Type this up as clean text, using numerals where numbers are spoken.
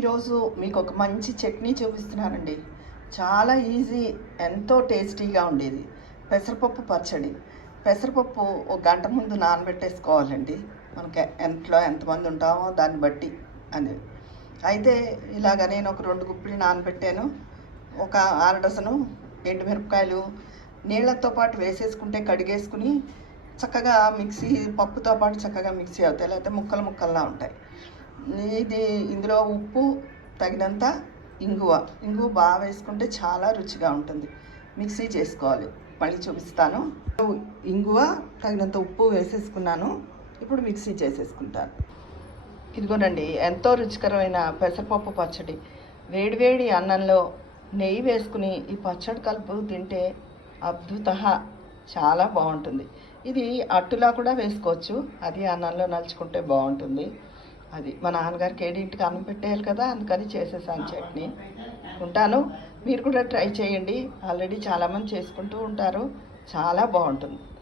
ఈరోజు మీకు ఒక మంచి చట్నీ చూపిస్తున్నానండి. చాలా ఈజీ, ఎంతో టేస్టీగా ఉండేది. పెసరపప్పు పచ్చడి. పెసరపప్పు ఒక గంట ముందు నానబెట్టేసుకోవాలండి. మనకి ఎంతమంది ఉంటామో దాన్ని బట్టి అని. అయితే ఇలాగ నేను ఒక 2 గుప్పిలు నానబెట్టాను. ఒక అరడజను ఎండుమిరపకాయలు నీళ్ళతో పాటు వేసేసుకుంటే కడిగేసుకుని చక్కగా మిక్సీ, పప్పుతో పాటు చక్కగా మిక్సీ అవుతాయి, లేకపోతే ముక్కల్లా ఉంటాయి. ఇందులో ఉప్పు తగినంత, ఇంగువ బాగా వేసుకుంటే చాలా రుచిగా ఉంటుంది. మిక్సీ చేసుకోవాలి. మళ్ళీ చూపిస్తాను. ఇంగువ తగినంత ఉప్పు వేసేసుకున్నాను. ఇప్పుడు మిక్సీ చేసేసుకుంటాను. ఇదిగోనండి, ఎంతో రుచికరమైన పెసరపప్పు పచ్చడి. వేడివేడి అన్నంలో నెయ్యి వేసుకుని ఈ పచ్చడి కలుపు తింటే అద్భుత, చాలా బాగుంటుంది. ఇది అట్టులా కూడా వేసుకోవచ్చు. అది అన్నంలో నలుచుకుంటే బాగుంటుంది. అది మా నాన్నగారికి 7ంటికి అన్నం పెట్టేయాలి కదా, అందుకని చేసేసాను చట్నీ. ఉంటాను. మీరు కూడా ట్రై చేయండి. ఆల్రెడీ చాలామంది చేసుకుంటూ ఉంటారు. చాలా బాగుంటుంది.